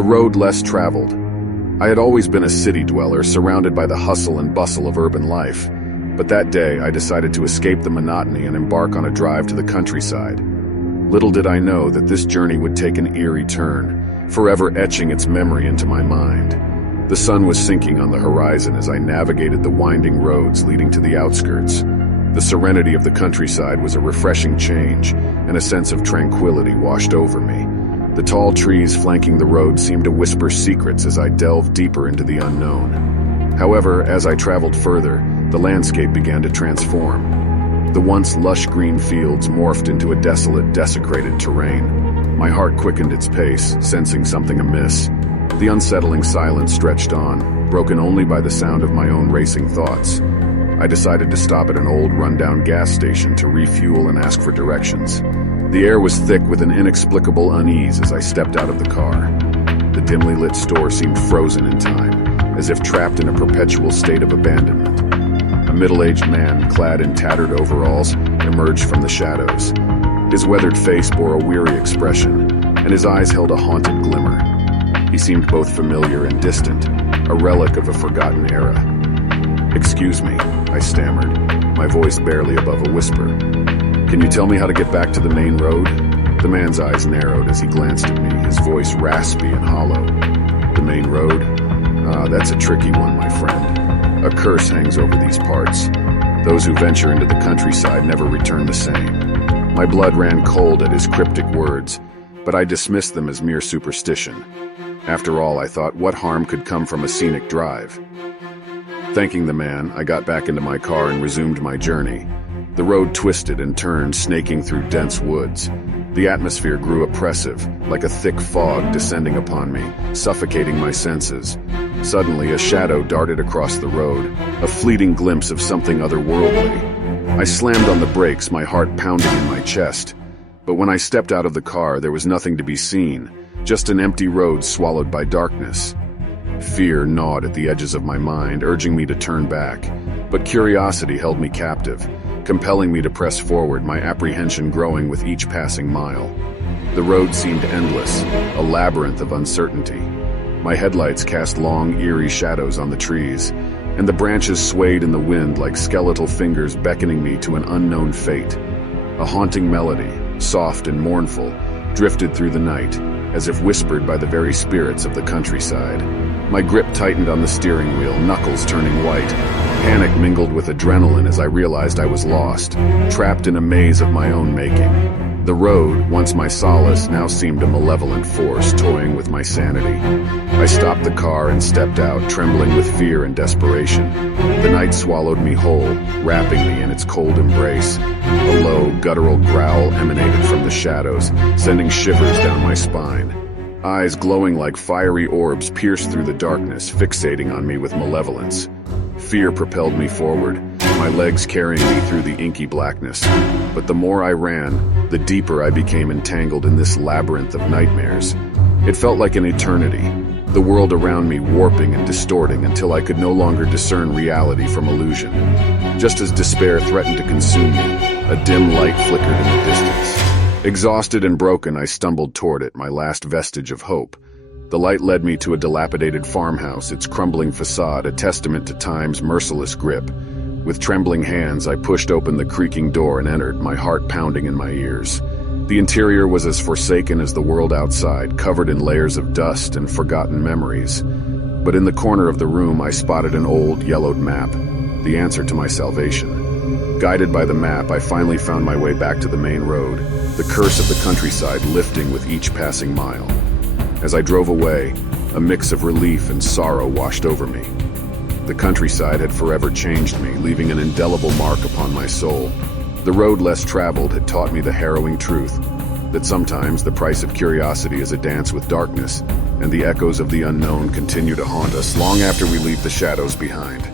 The road less traveled. I had always been a city dweller, surrounded by the hustle and bustle of urban life. But that day, I decided to escape the monotony and embark on a drive to the countryside. Little did I know that this journey would take an eerie turn, forever etching its memory into my mind. The sun was sinking on the horizon as I navigated the winding roads leading to the outskirts. The serenity of the countryside was a refreshing change, and a sense of tranquility washed over me. The tall trees flanking the road seemed to whisper secrets as I delved deeper into the unknown. However, as I traveled further, the landscape began to transform. The once lush green fields morphed into a desolate, desecrated terrain. My heart quickened its pace, sensing something amiss. The unsettling silence stretched on, broken only by the sound of my own racing thoughts. I decided to stop at an old, rundown gas station to refuel and ask for directions. The air was thick with an inexplicable unease as I stepped out of the car. The dimly lit store seemed frozen in time, as if trapped in a perpetual state of abandonment. A middle-aged man, clad in tattered overalls, emerged from the shadows. His weathered face bore a weary expression, and his eyes held a haunted glimmer. He seemed both familiar and distant, a relic of a forgotten era. "Excuse me," I stammered, my voice barely above a whisper. "Can you tell me how to get back to the main road?" The man's eyes narrowed as he glanced at me, his voice raspy and hollow. "The main road? That's a tricky one, my friend. A curse hangs over these parts. Those who venture into the countryside never return the same." My blood ran cold at his cryptic words, but I dismissed them as mere superstition. After all, I thought, what harm could come from a scenic drive? Thanking the man, I got back into my car and resumed my journey. The road twisted and turned, snaking through dense woods. The atmosphere grew oppressive, like a thick fog descending upon me, suffocating my senses. Suddenly, a shadow darted across the road, a fleeting glimpse of something otherworldly. I slammed on the brakes, my heart pounding in my chest. But when I stepped out of the car, there was nothing to be seen, just an empty road swallowed by darkness. Fear gnawed at the edges of my mind, urging me to turn back. But curiosity held me captive, compelling me to press forward, my apprehension growing with each passing mile. The road seemed endless, a labyrinth of uncertainty. My headlights cast long, eerie shadows on the trees, and the branches swayed in the wind like skeletal fingers beckoning me to an unknown fate. A haunting melody, soft and mournful, drifted through the night, as if whispered by the very spirits of the countryside. My grip tightened on the steering wheel, knuckles turning white. Panic mingled with adrenaline as I realized I was lost, trapped in a maze of my own making. The road, once my solace, now seemed a malevolent force toying with my sanity. I stopped the car and stepped out, trembling with fear and desperation. The night swallowed me whole, wrapping me in its cold embrace. A low, guttural growl emanated from the shadows, sending shivers down my spine. Eyes glowing like fiery orbs pierced through the darkness, fixating on me with malevolence. Fear propelled me forward, my legs carrying me through the inky blackness. But the more I ran, the deeper I became entangled in this labyrinth of nightmares. It felt like an eternity, the world around me warping and distorting until I could no longer discern reality from illusion. Just as despair threatened to consume me, a dim light flickered in the distance. Exhausted and broken, I stumbled toward it, my last vestige of hope. The light led me to a dilapidated farmhouse, its crumbling facade a testament to time's merciless grip. With trembling hands, I pushed open the creaking door and entered, my heart pounding in my ears. The interior was as forsaken as the world outside, covered in layers of dust and forgotten memories. But in the corner of the room, I spotted an old, yellowed map, the answer to my salvation. Guided by the map, I finally found my way back to the main road, the curse of the countryside lifting with each passing mile. As I drove away, a mix of relief and sorrow washed over me. The countryside had forever changed me, leaving an indelible mark upon my soul. The road less traveled had taught me the harrowing truth, that sometimes the price of curiosity is a dance with darkness, and the echoes of the unknown continue to haunt us long after we leave the shadows behind.